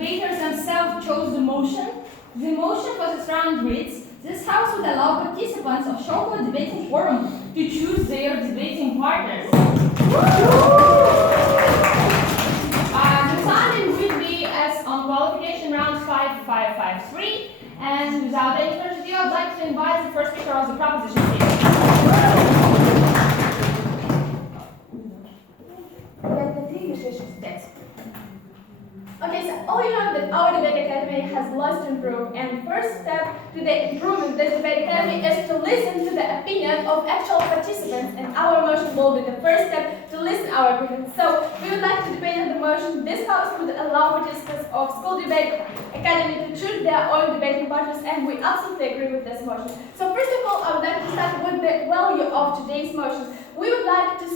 debaters themselves chose the motion. The motion was as round reads, this house would allow participants of Schelkovo debating forum to choose their debating partners. The sounding would be as on qualification rounds 5, 5, 5, 3. And without any further ado, I'd like to invite the first speaker of the proposition table. Okay, so all you know that our debate academy has lots to improve, and first step to the improvement of this debate academy is to listen to the opinion of actual participants, and our motion will be the first step to listen to our opinions. So we would like to debate on the motion. This house would allow participants of school debate academy to choose their own debating partners, and we absolutely agree with this motion. So first of all, I would like to start with the value of today's motion. We would like to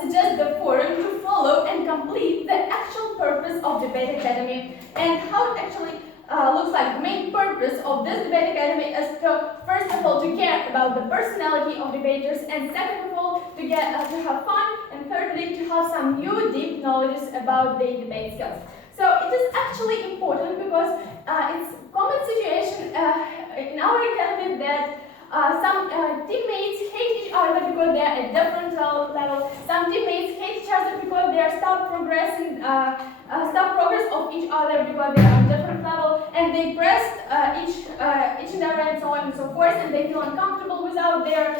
suggest the forum to follow and complete the actual purpose of Debate Academy, and how it actually looks like. The main purpose of this Debate Academy is to, first of all, to care about the personality of debaters, and second of all, to have fun, and thirdly, to have some new deep knowledge about the debate skills. So it is actually important because it's a common situation in our academy that some teammates hate each other because they are at different level. Some teammates hate each other because they are stop progress of each other because they are on different level, and they press each other and so on and so forth, and they feel uncomfortable without their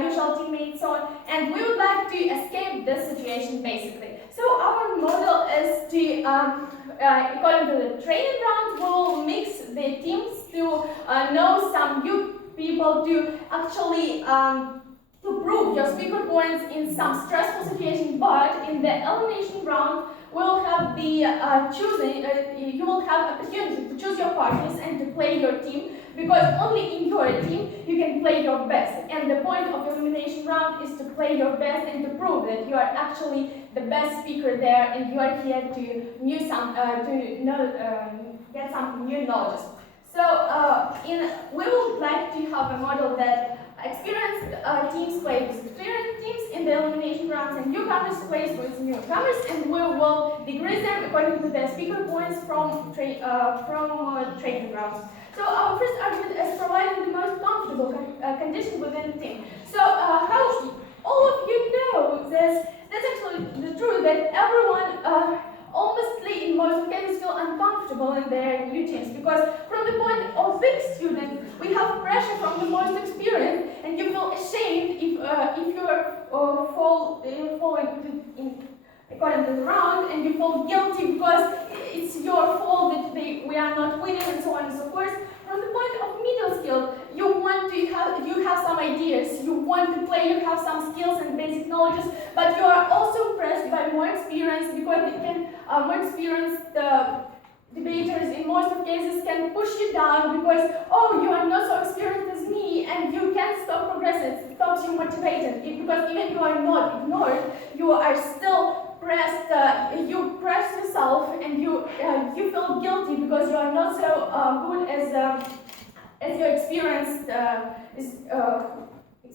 usual teammates, so on. And we would like to escape this situation basically. So our model is to, according to the training round, we'll mix the teams to know some new people to actually to prove your speaker points in some stressful situation, but in the elimination round we'll have the you will have opportunity to choose your partners and to play your team, because only in your team you can play your best, and the point of the elimination round is to play your best and to prove that you are actually the best speaker there, and you are here to get some new knowledge. So we would like to have a model that experienced teams play with experienced teams in the elimination rounds, and newcomers play with newcomers, and we will degrade them according to their speaker points from training rounds. So our first argument is providing the most comfortable condition within the team. So how all of you know this, that's actually the truth that everyone almost in most cases feel uncomfortable in their new teams, because from the point of big students we have pressure from the most experienced, and you feel ashamed if you fall according to the round, and you feel guilty because it's your fault that we are not winning, and so on and so forth. From the point of middle skill, you have some ideas, you want to play, you have some skills and basic knowledge, but you are also pressed by more experience, because more experienced debaters in most of cases can push you down because, oh, you are not so experienced as me, and you can't stop progressing. It stops you motivated, because even you are not ignored, you are still pressed. You press yourself, and you feel guilty because you are not so good as your experienced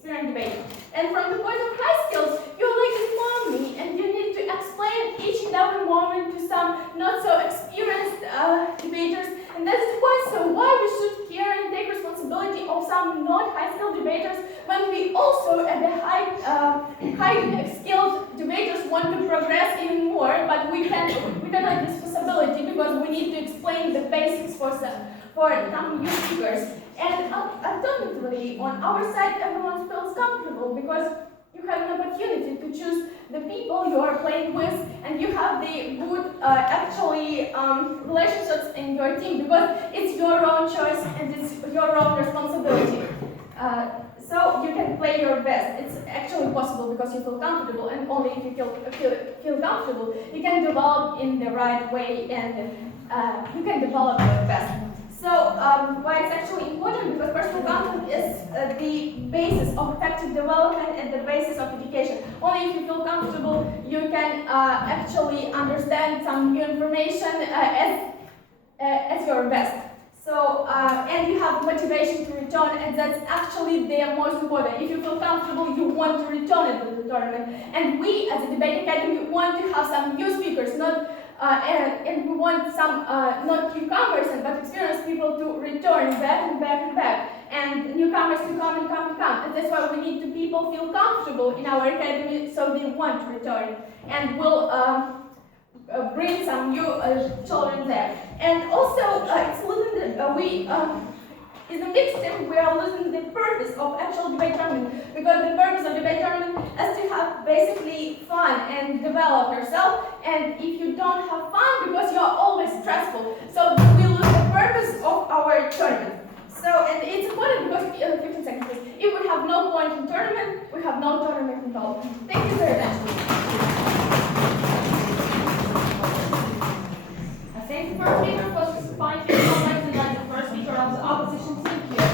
debater. And from the point of high skills, you're like a mommy, and you need to explain each and every moment to some not so experienced debaters, and that's why. So why we should care and take responsibility of some not high skilled debaters when we also at the high skilled debaters want to progress even more, but we can have this possibility because we need to explain the basics for some new speakers. And alternatively, on our side, everyone feels comfortable because you have an opportunity to choose the people you are playing with, and you have the good relationships in your team, because it's your own choice and it's your own responsibility. So you can play your best. It's actually possible because you feel comfortable, and only if you feel comfortable, you can develop in the right way, and you can develop your best. So why it's actually important, because personal content is the basis of effective development and the basis of education. Only if you feel comfortable, you can actually understand some new information as your best. So, and you have motivation to return, and that's actually the most important. If you feel comfortable, you want to return it to the tournament. And we, as a Debate Academy, want to have some new speakers, and we want some not newcomers but experienced people to return back and back and back, and newcomers to come and come and come. And that's why we need to people feel comfortable in our academy, so they want to return, and we'll bring some new children there. And also, it's losing in the mixed team, we are losing the purpose of actual debate tournament, because the purpose of debate tournament is to have basically fun and develop yourself. And if you don't have fun, because you are always stressful, so we lose the purpose of our tournament. So, and it's important because 15 seconds, please. If we have no point in tournament, we have no tournament at all. Thank you for your attention. Thank you for speaker for finding the first speaker of the opposition team here.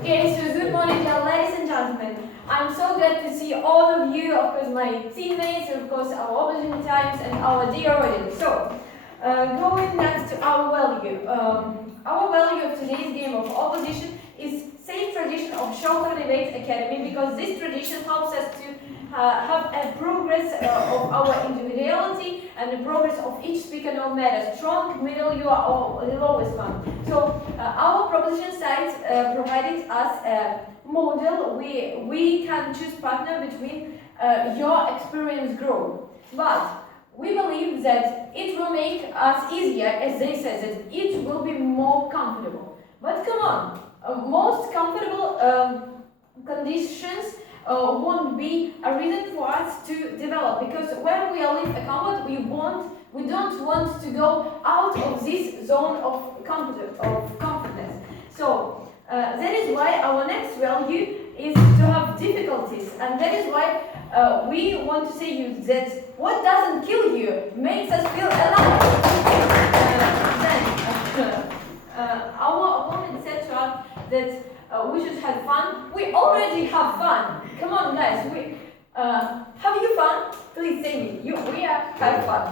Okay, so good morning, dear ladies and gentlemen. I'm so glad to see all of you, of course my teammates, of course our opposition teams and our dear audience. So, going next to our value. Our value of today's game of opposition is safe tradition of Schelkovo Debate Academy, because this tradition helps us to have a progress of our individuality and the progress of each speaker, no matter strong, middle, you are always one. So our proposition site provided us a model. We can choose partner between your experience growth, but we believe that it will make us easier, as they said, that it will be more comfortable. But come on, most comfortable conditions won't be a reason for us to develop, because when we are in a comfort, we don't want to go out of this zone of confidence. So that is why our next value is to have difficulties, and that is why we want to say you that what doesn't kill you makes us feel alive. Our opponent said to us that we should have fun. We already have fun. Come on, guys. Have you fun? Please say me. We have fun.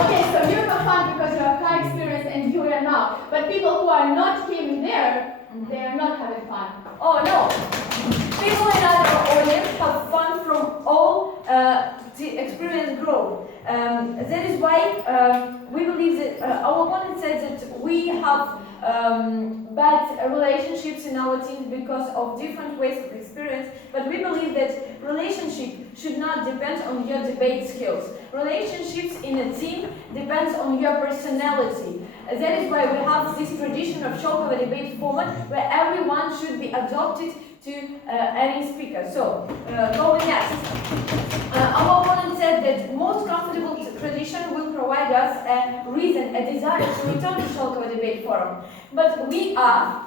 Okay, so you have fun because you have high experience and you are not. But people who are not came there, they are not having fun. Oh no. People in our audience have fun from all the experience growth. That is why we believe that our opponent said that we have bad relationships in our teams because of different ways of experience, but we believe that relationship should not depend on your debate skills. Relationships in a team depends on your personality. That is why we have this tradition of Schelkovo debate format where everyone should be adopted to any speaker. So, going next. Our opponent said that most comfortable tradition will provide us a reason, a desire to return to Schelkovo debate forum. But we are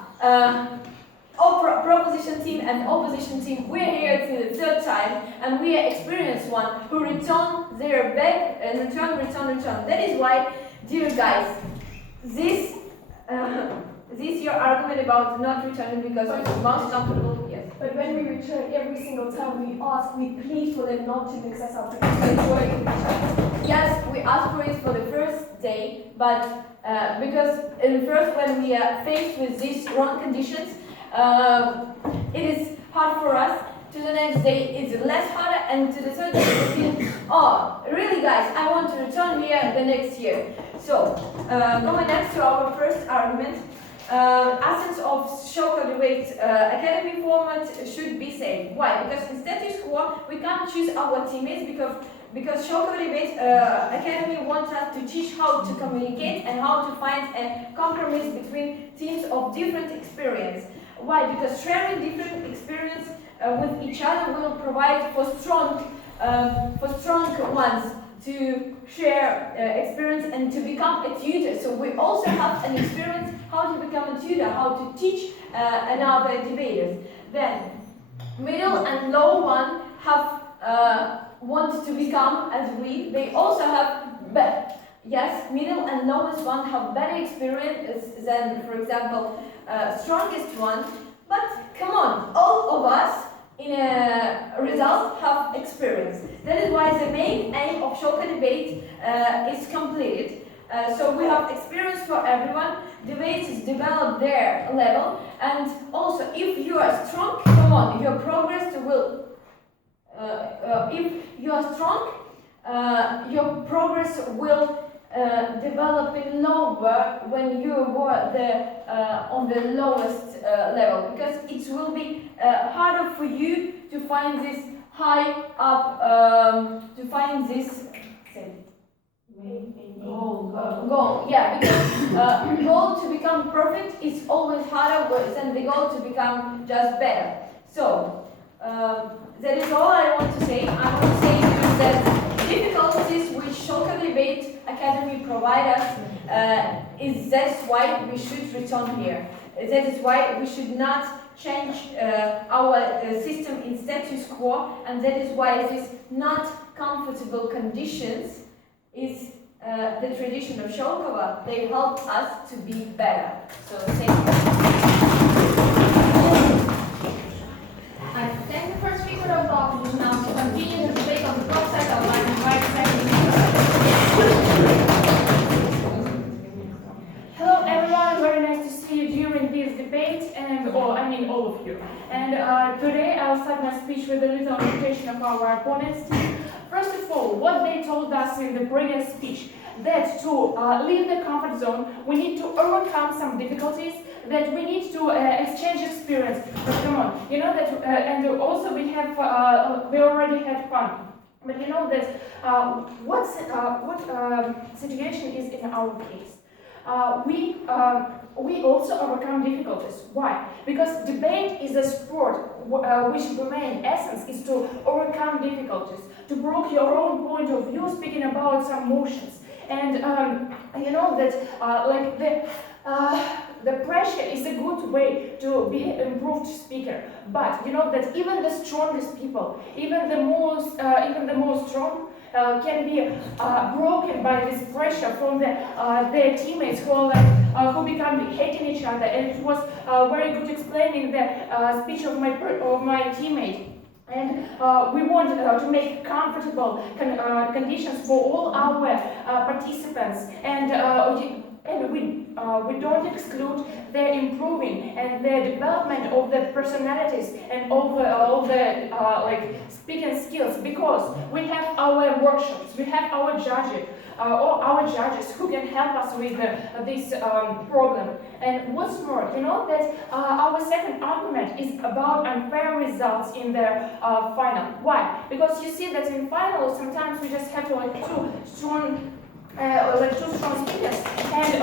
proposition team and opposition team. We are here to the third time, and we are experienced one who return their back and return. That is why, dear guys, this your argument about not returning because it's most comfortable. Yes. But when we return every single time we plead for them not to mix us up. Yes, we ask for it for the first day, but because in the first, when we are faced with these wrong conditions, it is hard for us. To the next day, it's less harder, and to the third day, we feel, oh, really, guys, I want to return here the next year. So, going next to our first argument. Essence of Schelkovo Debate Academy format should be safe. Why? Because in status quo we can't choose our teammates because Schelkovo Debate Academy wants us to teach how to communicate and how to find a compromise between teams of different experience. Why? Because sharing different experience with each other will provide for strong ones to share experience and to become a tutor. So we also have an experience how to become a tutor, how to teach another debaters. Then middle and low one have want to become as we. They also have middle and lowest one have better experience than, for example, strongest one. But come on, all of us in a result have experience. That is why the main aim of Schelkovo debate is completed. So we have experience for everyone. Debates develop their level, and also if you are strong, come on, your progress will if you are strong, your progress will develop in lower when you were on the lowest level, because it will be harder for you to find this high up, to find this goal. Yeah, because goal to become perfect is always harder than the goal to become just better. So that is all I want to say. I want to say to you that difficulties which Schelkovo Debate Academy provide us that's why we should return here. That is why we should not change our system in status quo, and that is why these not comfortable conditions is the tradition of Schelkovo. They help us to be better. So thank you. I thank the first speaker of the opposition. Now to continue the debate on the process, I would like to invite second. Hello everyone, very nice to see you during this debate, and all of you. And today I'll start my speech with a little notation of our opponents. First of all, what they told us in the previous speech, that to leave the comfort zone, we need to overcome some difficulties, that we need to exchange experience. But come on, you know that, and also we already had fun. But you know that what situation is in our case? We also overcome difficulties. Why? Because debate is a sport which the main essence is to overcome difficulties, to prove your own point of view, speaking about some motions. And you know that the pressure is a good way to be an improved speaker. But you know that even the strongest people, even the most strong, can be broken by this pressure from their teammates who become hating each other. And it was very good explaining the speech of my teammate. And we want to make comfortable conditions for all our participants, and we don't exclude their improving and their development of the personalities and all the speaking skills, because we have our workshops, we have our judges who can help us with this problem. And what's more, you know that our second argument is about unfair results in the final. Why? Because you see that in final sometimes we just have two strong speakers, and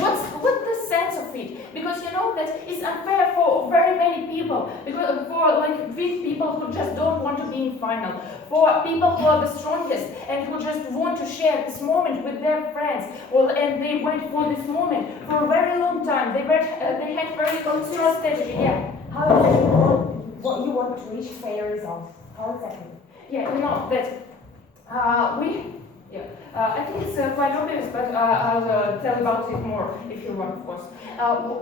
what's the sense of it? Because you know that it's unfair for very many people, because for weak people who just don't want to be in final, for people who are the strongest and who just want to share this moment with their friends. Well, and they wait for this moment for a very long time. They had very strong strategy. Yeah. How exactly what you want to reach fair results? How exactly? Yeah, you know that I think it's quite obvious, but I'll tell about it more if you want, of course.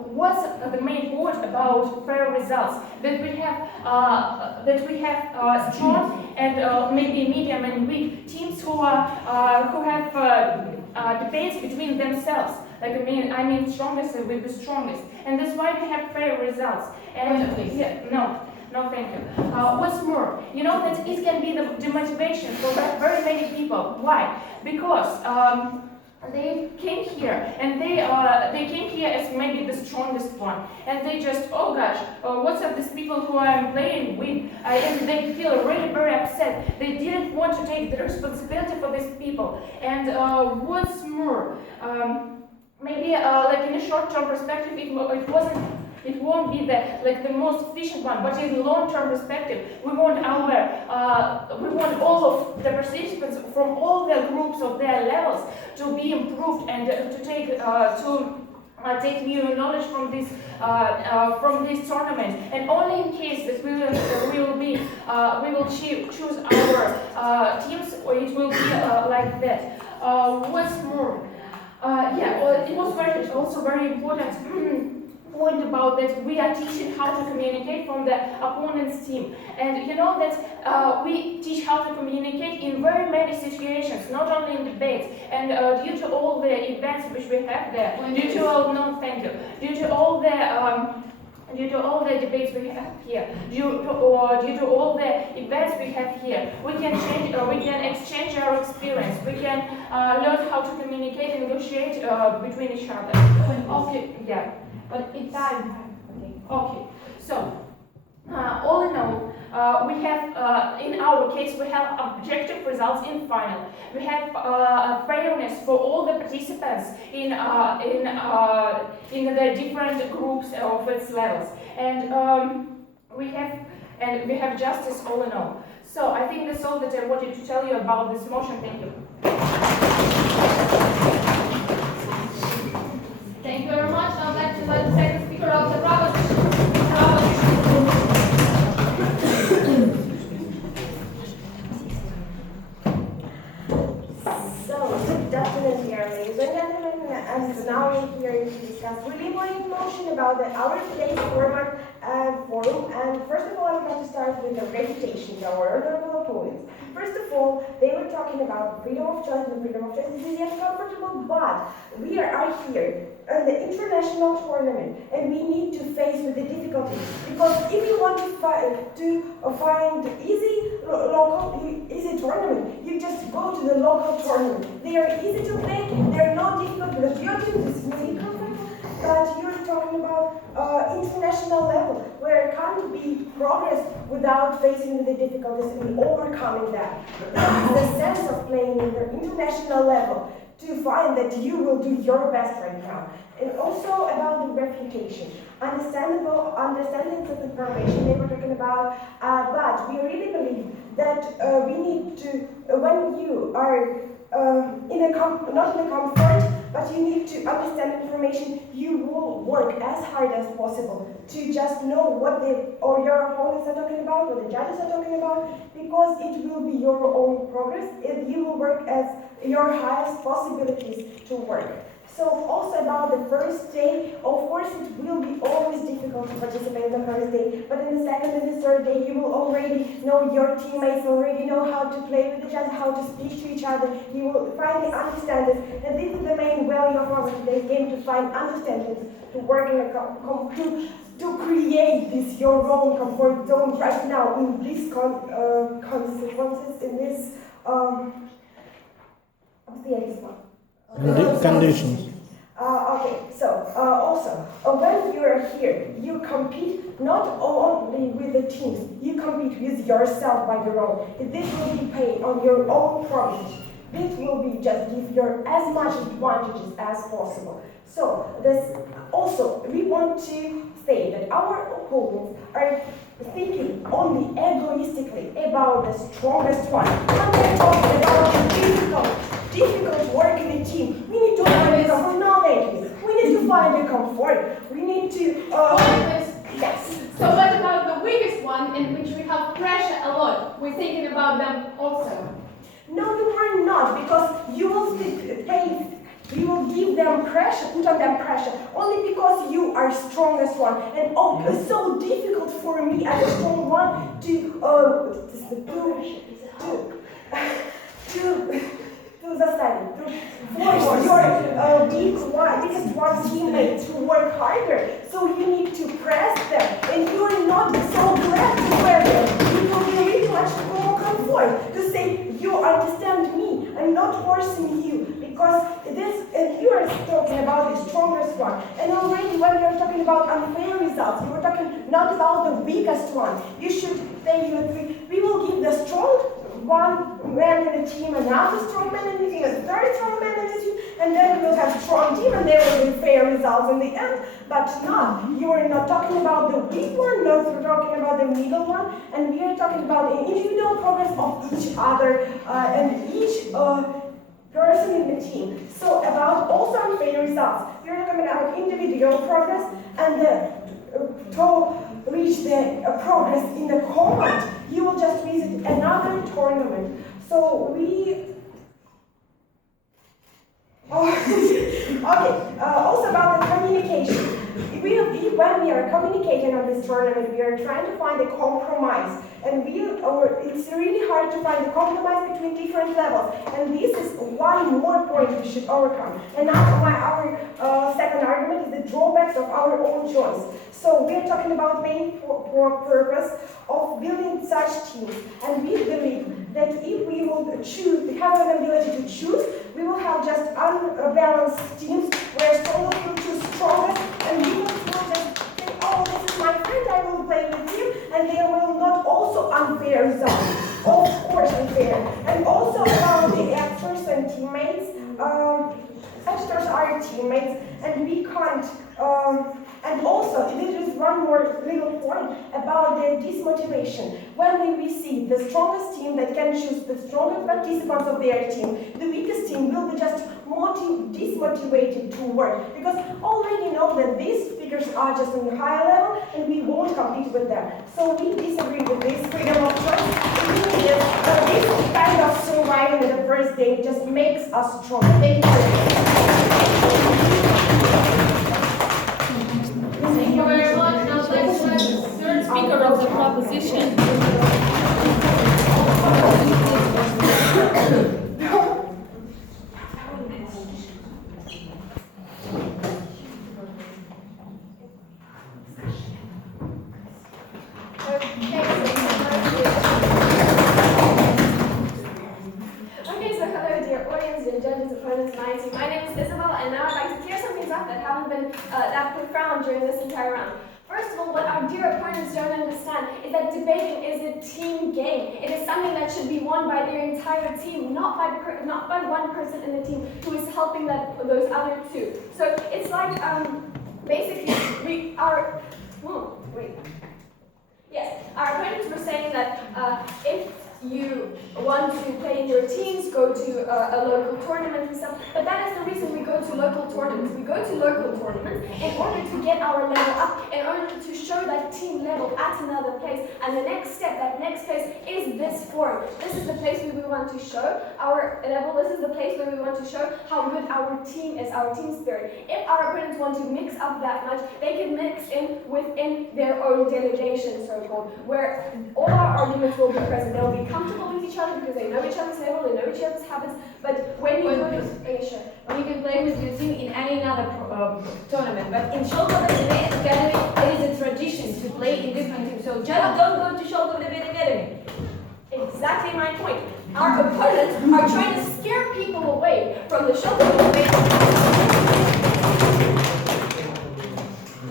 What's the main point about fair results? That we have strong and maybe medium and weak teams who have debates between themselves. I mean strongest with the strongest, and that's why we have fair results. And no, thank you. What's more, you know that it can be the demotivation for very many people. Why? Because they came here and they came here as maybe the strongest one, and they just, oh gosh, what's up these people who I'm playing with, and they feel really very upset. They didn't want to take the responsibility for these people. And what's more, maybe in a short-term perspective, it won't be the most efficient one, but in long-term perspective, we want all of the participants from all the groups of their levels to be improved and to take new knowledge from this tournament. And only in case that we will choose our teams, or it will be like that. What's more, it was also very important. Point about that we are teaching how to communicate from the opponent's team, and you know that we teach how to communicate in very many situations, not only in debates. And due to all the events which we have there, due to all the due to all the debates we have here, due to all the events we have here, we can exchange our experience. We can learn how to communicate and negotiate between each other. Okay, yeah, but in time. Okay, so all in all, we have, in our case, we have objective results in final. We have fairness for all the participants in the different groups of its levels, and we have justice all in all. So I think that's all that I wanted to tell you about this motion. Thank you. Thank you very much. Now I'd like to invite the second speaker of the proposition. Good afternoon, dear ladies and gentlemen, and now we're here to discuss really important motion about our today's forum. And first of all, I would like to start with the refutation of our honorable opponents. First of all, they were talking about freedom of choice, and freedom of choice is yet comfortable, but we are here in the international tournament, and we need to face with the difficulties, because if you want to find easy tournament, you just go to the local tournament. They are easy to play, they are not difficult because your team is really comfortable, but you're talking about international level, where can't be progress without facing the difficulties and overcoming that. That is the sense of playing in the international level, to find that you will do your best right now. And also about the refutation. Understanding of information they were talking about, but we really believe that we need to, when you are not in a comfort, but you need to understand information, you will work as hard as possible to just know what your opponents are talking about, what the judges are talking about, because it will be your own progress, and you will work as your highest possibilities to work. So also about the first day, of course it will be always difficult to participate in the first day, but in the second and the third day you will already know your teammates, already know how to play with each other, how to speak to each other, you will finally understand it, and this is the main value of our today's game, to find understanding, to work in a to create this your own comfort zone right now in these consequences, in this what's the next one? Conditions. Okay, so also, when you are here, you compete not only with the teams, you compete with yourself by your own. This will be paid on your own progress. This will be just give your as much advantages as possible. So this also, we want to say that our opponents are thinking only egoistically about the strongest one. When they're talking about the difficult work in a team, we need to find a comfort. No, thank you. We need to find a comfort. We need to. Yes. So what about the weakest one, in which we have pressure a lot? We're thinking about them also. No, you are not, because you will you will give them pressure, put on them pressure, only because you are strongest one. And it's so difficult for me as a strong one to force your biggest one teammate to work harder. So you need to press them, and you are not so glad to wear them. You will be really much more comfort to say, you understand me, I'm not forcing you, because this, and you are talking about the strongest one. And already when you're talking about unfair results, you were talking not about the weakest one. You should say, we will give the strong one man in the team, another strong man in the team, a third strong man in the team, and then we will have a strong team, and there will be fair results in the end. But not, you are not talking about the weak one, not talking about the middle one, and we are talking about the individual progress of each other and each person in the team. So about also unfair results, we are talking about individual progress and to reach the progress in the combine, you will just visit another tournament. So we... also about the communication. When we are communicating on this tournament, we are trying to find a compromise. And it's really hard try to find a compromise between different levels. And this is one more point we should overcome. And now our second argument is the drawbacks of our own choice. So we are talking about main purpose of building such teams. And we believe that if we will have an ability to choose, we will have just unbalanced teams where some of you choose strongest and you will just say, oh, this is my friend, I will play with him, and there will not also unfair results. Of course unfair. And also about the actors and teammates. Actors are teammates and we can't and also, there is one more little point about the dismotivation. When we see the strongest team that can choose the strongest participants of their team, the weakest team will be just dismotivated to work, because already know that these speakers are just on a higher level and we won't compete with them. So we disagree with this freedom of choice. This kind of surviving at the first day just makes us stronger. Thank you very much. Thank you very much. Now let's let the third speaker of the proposition. Okay, so hello dear audience and judges, opponents, my team. My name is Isabel, and now I'd like to clear some things up that haven't been that profound during this entire round. First of all, what our dear opponents don't understand is that debating is a team game. It is something that should be won by their entire team, not by one person in the team who is helping those other two. So it's like basically our opponents were saying that if you want to play in your teams, go to a local tournament and stuff, but that is the reason we go to local tournaments. We go to local tournaments in order to get our level up, in order to show that team level at another place, and the next step, that next place is this forum. This is the place where we want to show our level, this is the place where we want to show how good our team is, our team spirit. If our opponents want to mix up that much, they can mix in within their own delegation, so-called, where all our arguments will be present. They'll be comfortable with each other because they know each other's level, they know each other's habits, but when you go to Or you can play with your team in any other tournament, but in Schelkovo Debate Academy, there is a tradition to play in different teams, so just don't go to Schelkovo Debate Academy. Exactly my point. Our opponents are trying to scare people away from the Schelkovo Debate Academy.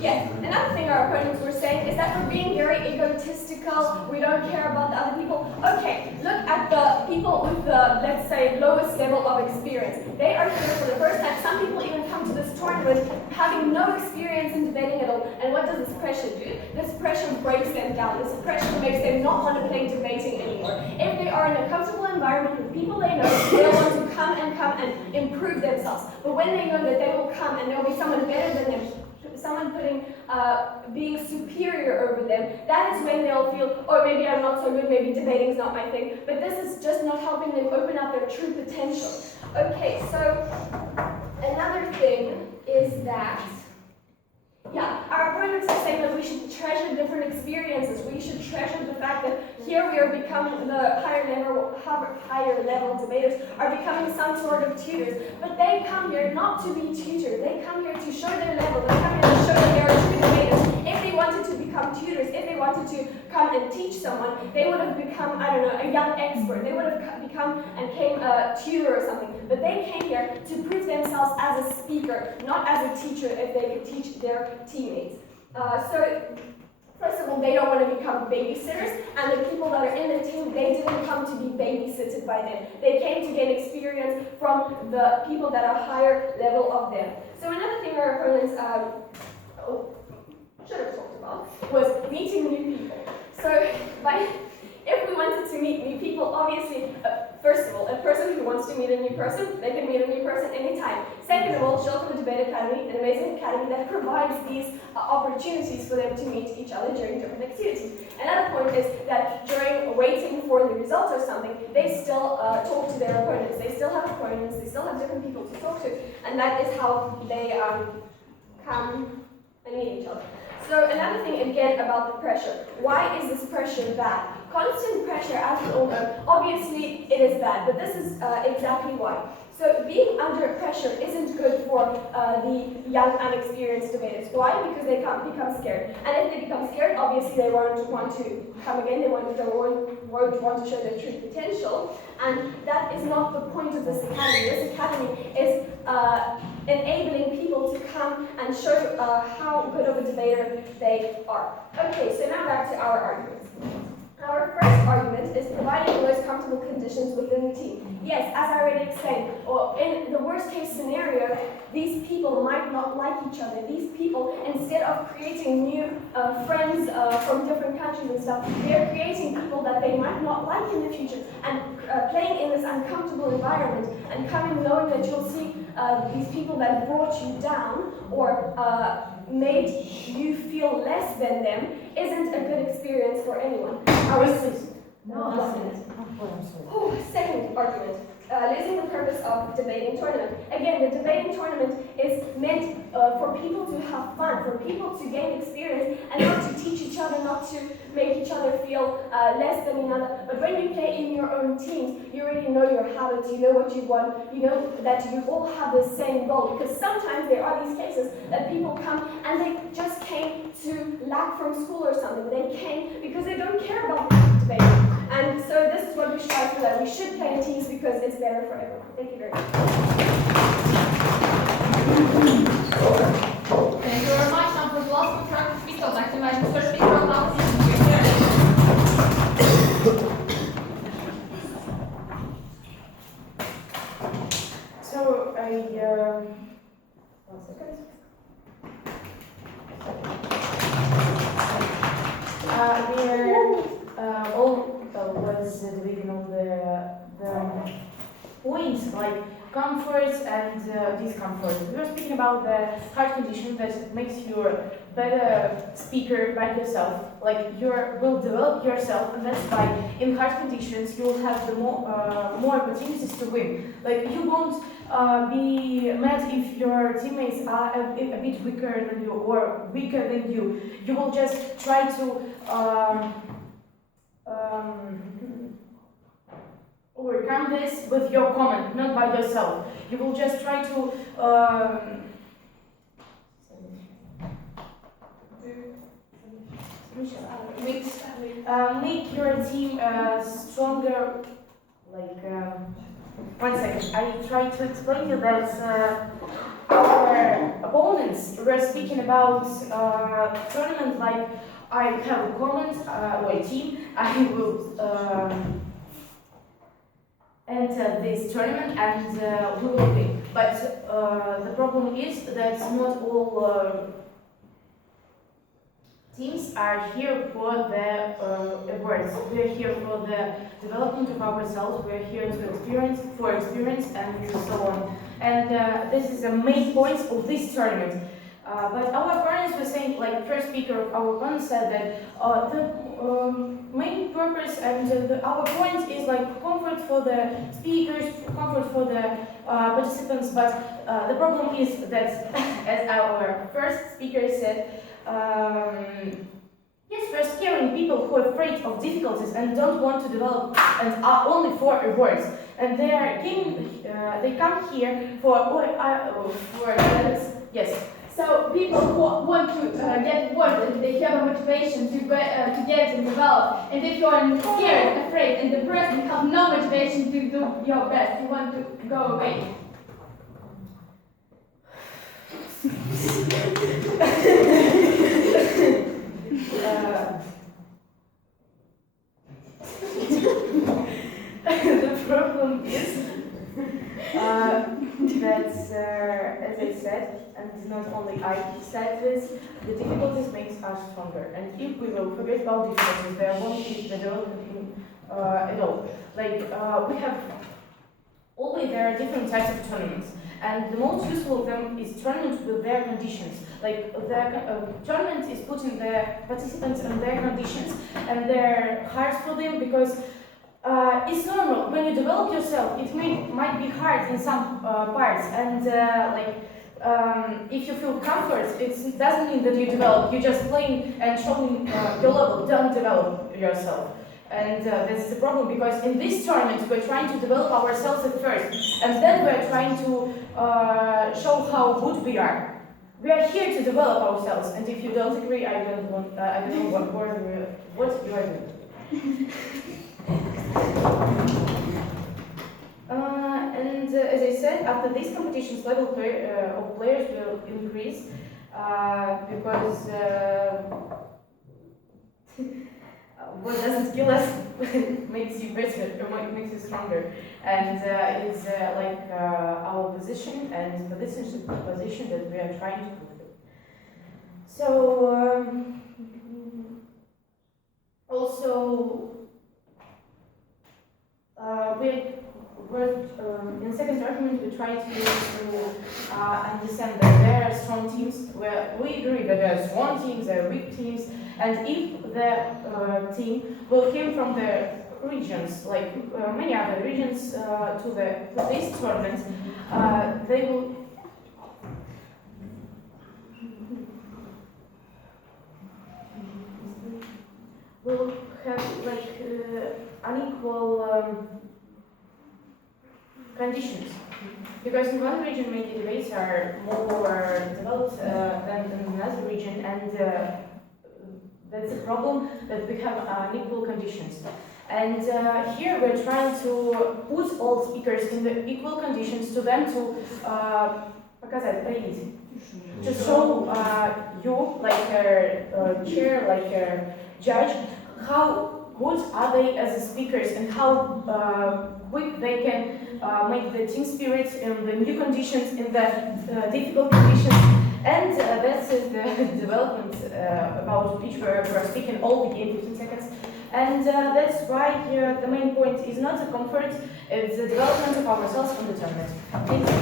Yes, another thing our opponents were saying is that we're being very egotistical, we don't care about the other people. Okay, look at the people with the, let's say, lowest level of experience. They are here for the first time. Some people even come to this tournament having no experience in debating at all. And what does this pressure do? This pressure breaks them down. This pressure makes them not want to play debating anymore. If they are in a comfortable environment with people they know, they'll want to come and improve themselves. But when they know that they will come and there will be someone better than them, someone being superior over them, that is when they'll feel, oh, maybe I'm not so good, maybe debating's not my thing. But this is just not helping them open up their true potential. Okay, so another thing is that, our opponents are saying that we should treasure different experiences. We should treasure the fact that here we are becoming the higher level debaters are becoming some sort of tutors. But they come here not to be tutors. They come here to show their level. They come here to show that they are true debaters. If they wanted to become tutors, if they wanted to come and teach someone, they would have become, I don't know, a young expert. They would have become and came a tutor or something. But they came here to prove themselves as a speaker, not as a teacher if they could teach their teammates. So, first of all, they don't want to become babysitters, and the people that are in the team, they didn't come to be babysitted by them. They came to gain experience from the people that are higher level of them. So another thing our opponents should have talked about was meeting new people. So if we wanted to meet new people, obviously, first of all, a person who wants to meet a new person, they can meet a new person anytime. Second of all, Schelkovo Debate Academy, an amazing academy that provides these opportunities for them to meet each other during different activities. Another point is that during waiting for the results or something, they still talk to their opponents. They still have opponents, they still have different people to talk to, and that is how they come and meet each other. So another thing again about the pressure. Why is this pressure bad? Constant pressure, as we all know, obviously obviously it is bad, but this is exactly why. So being under pressure isn't good for the young, unexperienced debaters. Why? Because they can't become scared. And if they become scared, obviously they won't want to come again, they won't want to show their true potential. And that is not the point of this academy. This academy is enabling people to come and show how good of a debater they are. Okay, so now back to our arguments. Our first argument is providing the most comfortable conditions within the team. Yes, as I already explained, or in the worst case scenario, these people might not like each other. These people, instead of creating new friends from different countries and stuff, they're creating people that they might not like in the future, and playing in this uncomfortable environment and coming knowing that you'll see these people that brought you down or made you feel less than them isn't a good experience for anyone. Second argument, losing the purpose of debating tournament. Again, the debating tournament is meant for people to have fun, for people to gain experience, and not to teach each other, not to make each other feel less than another. But when you play in your own teams, you already know your habits, you know what you want, you know that you all have the same goal. Because sometimes there are these cases that people come and they just came to lack from school or something. They came because they don't care about debating. And so this is what we strive for, that we should play in teams because it's better for everyone. Thank you very much. Thank you very much. Now for the last contract speaker, I'd like to invite the first speaker of our session. So all was debating on the points like comfort and discomfort. We were speaking about the hard condition that makes you a better speaker by yourself. Like you will develop yourself, and that's why in hard conditions you will have the more opportunities to win. Like you won't be mad if your teammates are a bit weaker than you or weaker than you. You will just try to overcome this with your comment, not by yourself. You will just try to make your team stronger. Like, one second, I try to explain you that our opponents were speaking about tournament like I have a comment or a team, I will enter this tournament and we will win. But the problem is that not all teams are here for the awards. We are here for the development of ourselves. We are here to experience and so on. And this is the main point of this tournament. But our opponents were saying, like first speaker of our opponent said that the main purpose and our point is like comfort for the speakers, comfort for the participants. But the problem is that, as our first speaker said, yes, we're scaring people who are afraid of difficulties and don't want to develop and are only for rewards. And they come here for yes. So people who want to get rewarded, they have a motivation to get and develop. And if you are scared, afraid, and depressed, you have no motivation to do your best. You want to go away. The problem is that, as I said, and not only I said this, the difficulties makes us stronger. And if we will forget about difficulties, there won't be development at all. Like we have, always there are different types of tournaments. And the most useful of them is tournament with their conditions. Like the tournament is putting the participants in their conditions, and they're hard for them because it's normal. When you develop yourself, it might be hard in some parts, and if you feel comfort, it doesn't mean that you develop. You're just playing and showing your level. Don't develop yourself. And that's the problem, because in this tournament we're trying to develop ourselves at first, and then we're trying to show how good we are. We are here to develop ourselves, and if you don't agree, I don't know what you are doing. And as I said, after these competitions, level of players will increase because what doesn't kill us makes you better, or makes you stronger, and it's like our position, and for this is the position that we are trying to fulfill. So also we're in the second argument we try to understand that there are strong teams. Where we agree that there are strong teams, there are weak teams, and if the team will came from the regions, like many other regions, to this tournament, they will have like unequal conditions. Because in one region maybe debates are more developed than in another region, and that's a problem that we have unequal conditions. And here we're trying to put all speakers in the equal conditions to them to to show you, like a chair, like a judge, how good are they as speakers and how quick they can make the team spirit in the new conditions, in the difficult conditions. And that's the development about which we're speaking all the 15 seconds. And that's why the main point is not the comfort, it's the development of ourselves from the tournament. Thank you.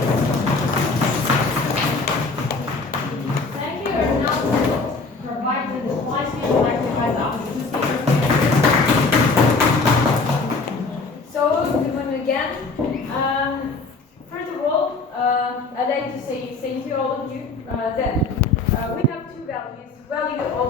Thank you. And now to provide the slides, we would like to have the opportunity to speak. So, good morning again. First of all, I'd like to say thank you all of you. That we have two values: value of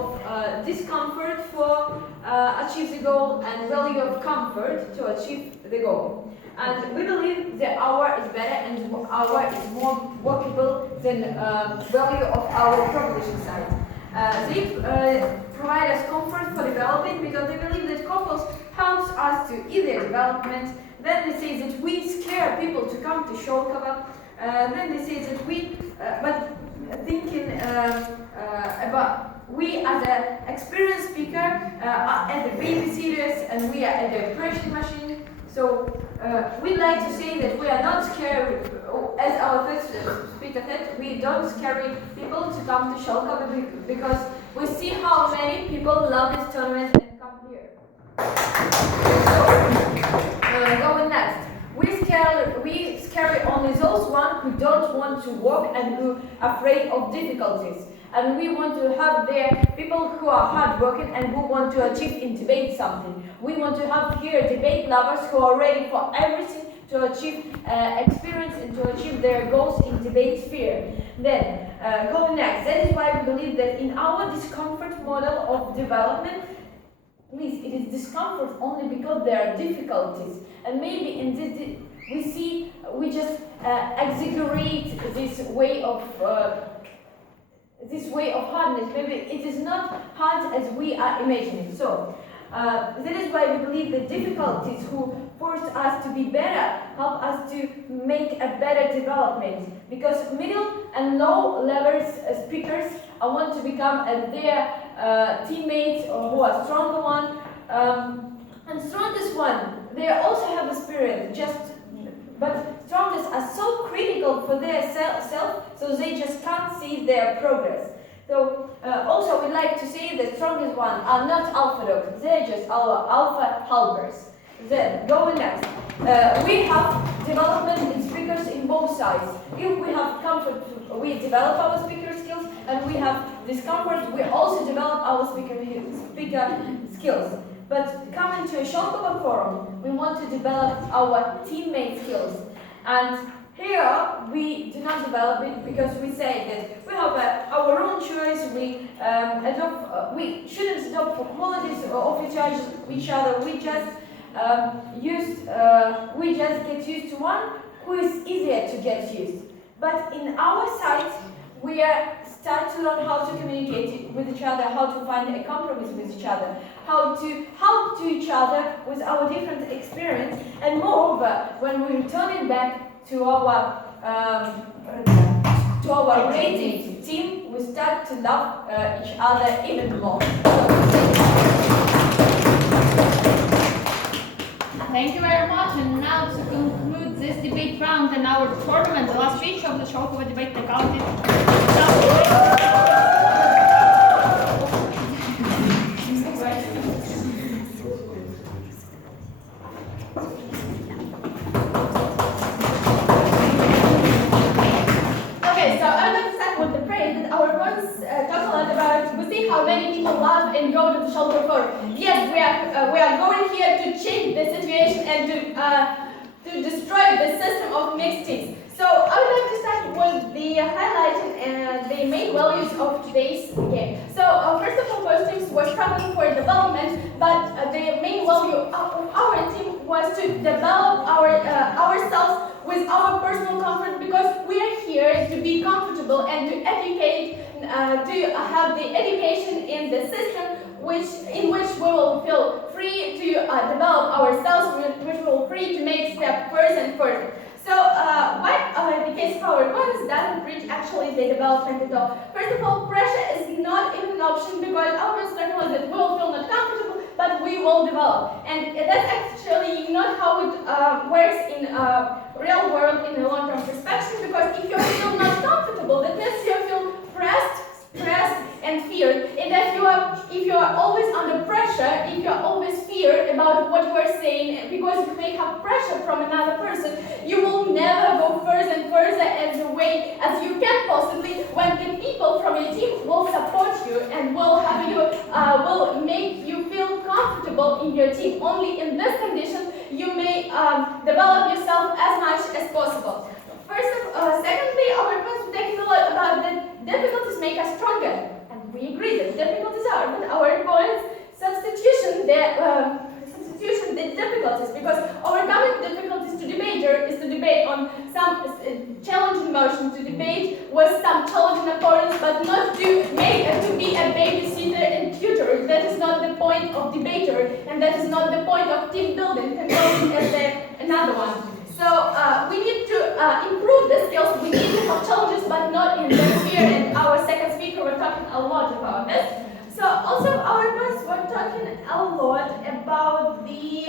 discomfort for achieve the goal, and value of comfort to achieve the goal. And we believe that our is better and our is more workable than value of our publishing side. They provide us comfort for developing because they believe that comfort helps us to either development. Then they say that we scare people to come to Schelkovo. Then they say that we, but thinking about we as an experienced speaker, as the babysitters, and we are at the pressure machine. So we like to say that we are not scared, as our first speaker said, we don't scare people to come to Schelkovo because we see how many people love this tournament and come here. So, going next. We scare only those one who don't want to walk and who are afraid of difficulties. And we want to have there people who are hardworking and who want to achieve in debate something. We want to have here debate lovers who are ready for everything to achieve experience and to achieve their goals in debate sphere. Then, going next. That is why we believe that in our discomfort model of development, please, it is discomfort only because there are difficulties. And maybe in this, we just exaggerate this way of hardness. Maybe it is not hard as we are imagining. So, that is why we believe the difficulties who force us to be better help us to make a better development. Because middle and low levels speakers want to become their teammates or who are stronger one. And strongest one, they also have a spirit, but strongest are so critical for their self, so they just can't see their progress. So also we like to say the strongest one are not alpha dogs, they're just our alpha helpers. Then going next, we have development in speakers in both sides. If we have comfort, we develop our speaker skills, and we have discomfort, we also develop our speaker skills. But coming to a Schelkovo forum, we want to develop our teammate skills. And Here, we do not develop it because we say that we have our own choice. We shouldn't adopt for qualities of each other. We just get used to one who is easier to get used. But in our side, we start to learn how to communicate with each other, how to find a compromise with each other, how to help to each other with our different experience, and moreover, when we return it back to our creative team, we start to love each other even more. Thank you very much. And now to conclude this debate round and our tournament, the last speech of the Schelkovo debate technology. Okay, so I would like to start with the praise that our opponents talk a lot about. We see how many people love and go to the Schelkovo. Yes, we are going here to change the situation and to destroy the system of mixed teams. So I would like to start with the highlighting and the main values of today's game. So first of all, both teams were struggling for development, but the main value of our team was to develop ourselves with our personal comfort, because we are here to be comfortable and to educate, to have the education in the system in which we will feel free to develop ourselves, which we will free to make step further and further. So, why the case of our opponents doesn't reach actually the development at all? First of all, pressure is not even an option, because our opponents recognize that we will feel not comfortable, but we will develop. And that's actually not how it works in real world in a long-term perspective, because if you feel not comfortable, that means you feel pressed, stressed, and feared. And if you are always under pressure, if you are always feared about what you are saying, because you may have pressure from another person, you will never go further and further as the way as you can possibly, when the people from your team will support you and will have you, will make you feel comfortable in your team. Only in this condition you may develop yourself as much as possible. Secondly, our opponents were talking a lot about that difficulties make us stronger, and we agree that difficulties are, but our opponents' substitution the difficulties, because overcoming difficulties to debater is to debate on some challenging motion, to debate with some challenging opponents, but not to be a babysitter and tutor. That is not the point of debater, and that is not the point of team building. Team building is another one. So we need to improve the skills. We need to have challenges, but not in this sphere. And our second speaker was talking a lot about this. So also our opponents were talking a lot about the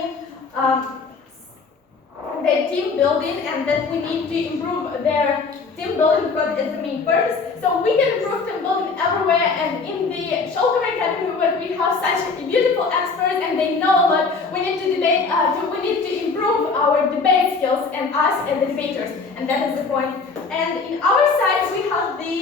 team building, and that we need to improve their team building because it's the main purpose. So we can improve team building everywhere, and in the Schelkovo Academy where we have such beautiful experts and they know a lot, we need to debate, we need to improve our debate skills and us as the debaters, and that is the point. And in our side we have the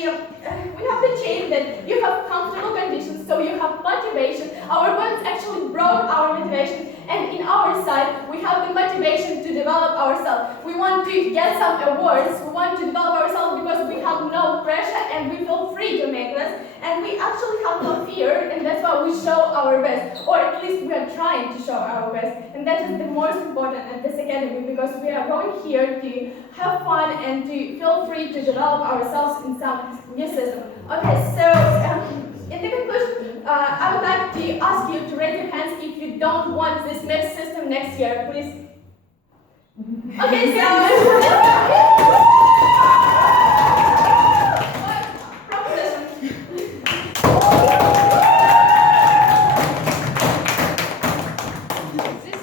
change that you have comfortable conditions, so you have motivation. Our opponents actually broke our motivation, and in our side we have the motivation to develop ourselves. We want to get some awards, we want to develop ourselves because we have no pressure and we feel free to make this, and we actually have no fear, and that's why we show our best, or at least we are trying to show our best, and that is the most important at this academy, because we are going here to have fun and to feel free to develop ourselves in some new system. Okay, so in the conclusion, I would like to ask you to raise your hands if you don't want this mixed system next year, please. Okay, so proposition. This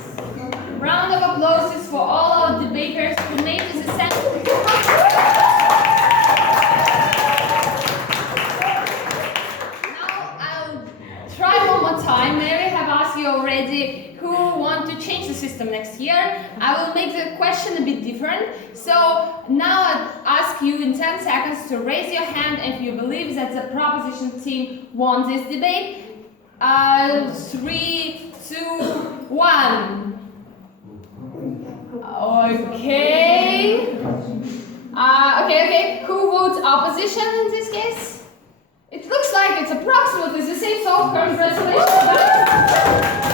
round of applause is for all our debaters who made this essential. Now I'll try one more time. Mary have asked you already who want to change the system next year. I will make the question a bit different. So now I'll ask you in 10 seconds to raise your hand if you believe that the proposition team won this debate. 3, 2, 1. Okay. Okay. Who votes opposition in this case? It looks like it's approximately the same, so congratulations, guys.